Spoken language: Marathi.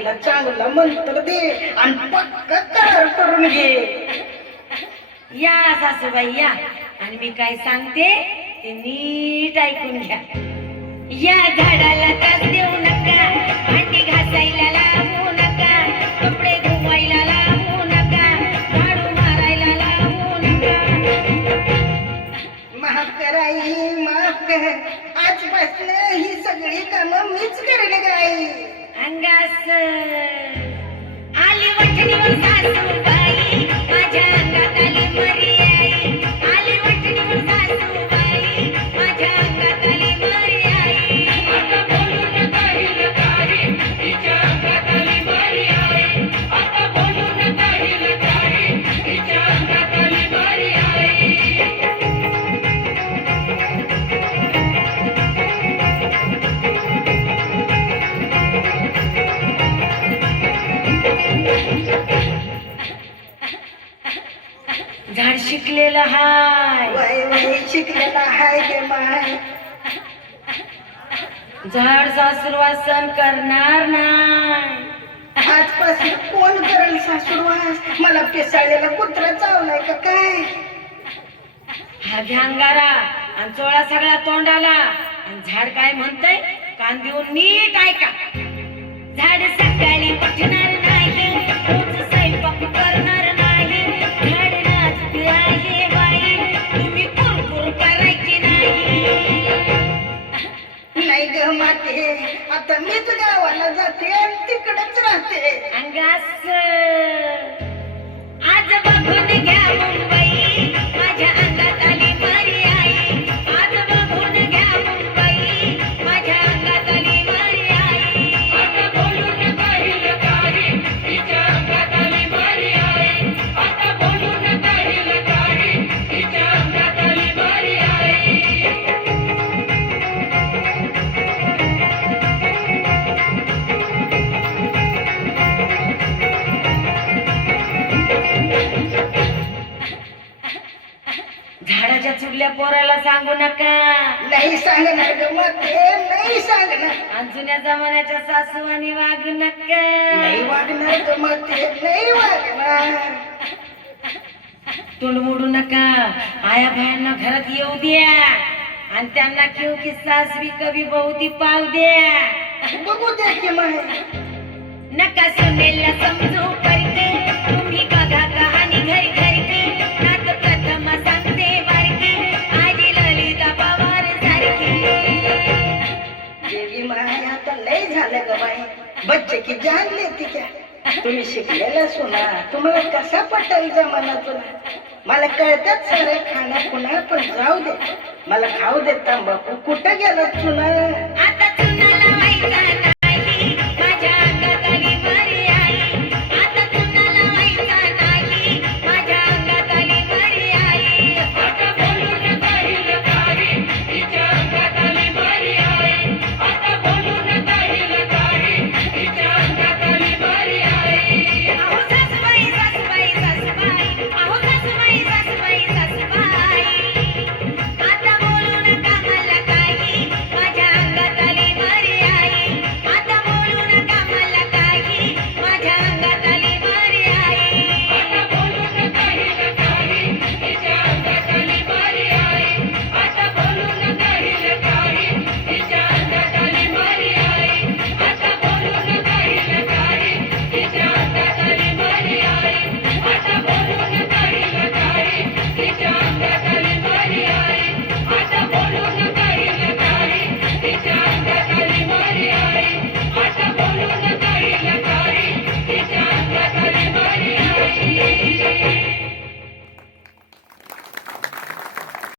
सासूबाईला चांगला मंत्र दे आणि पक्का करार करून घे. या सासूबाई या, आणि मी काय सांगते ते नीट ऐकून घ्या. या झाडाला त्रास देऊ नका, भांडी घासायला लावू नका, कपडे धुवायला लावू नका, झाडू मारायला लावू नका. माफ कर आई, माफ कर. आजपासून ही सगळी कामं मीच करेन ग आई. अंगास आली वठणीवर सासूबाई, माझ्या अंगात आली मरी आई. आली वठणीवर सासूबाई, माझ्या अंगात आली मरी आई. आता बोलू नका हिलकारी, तिच्या अंगात आली मरी आई. आता बोलू नका हिलकारी, तिच्या अंगात आली मरी आई. झाड शिकलेलं हाय, वय वय शिकलेला हाय गे माय. झाड सासुरवासन करणार नाही. आजपासून कोण करेल सासूरवास? मला पिसाळलेला कुत्रा चावलाय का काय? हा घ्यांगारा आणि चोळा सगळा तोंडाला. आणि झाड काय म्हणतंय कान देऊन नीट ऐका. झाड सकाळी उठणार नाही, रोज स्वयंपाक करणार नाही. झाड नाचते आहे बाई, तुम्ही कुरकुर करायची नाही. नाही ग माते, आता मीच गावाला जाते आणि तिकडेच राहते. अंगास आज बघून घ्या मुंबई, माझ्या अंगात आली मरी आई. आज बघून घ्या मुंबई, माझ्या अंगात आली मरी आई. आता बोलू नका हिलकारी, तिच्या अंगात आली मरी आई. आता बोलू नका हिलकारी, तिच्या अंगात आली मरी आई. झाडाच्या चुडल्या पोराला सांगू नका. नाही सांगणार ग माते, नाही सांगणार. आणि जुन्या जमान्याच्या सासूवानी वागू नका. नाही वागणार ग माते, नाही वागणार. तोंड मोडू नका. आया बायांना घरात येऊ द्या आणि त्यांना क्यों की सास भी कभी बहू ती पाव द्या. बघू दे की माय. नका सुनेला समजू करते, तुम्ही बघा कहाणी घरी घरकी. नात प्रथम सांगते बारकी, आजी ललिता पवार सारखी. देवी माय, आता लय झालं ग बाई. बच्चे की जान लेती क्या? तुम्ही शिकलेला सुना, तुम्हाला कसा पटेल जमाना तुला? मला कळतात सारे खाना खुना, पण जाऊ दे, मला खाऊ दे तंबाखू. कुठं गेला सुना?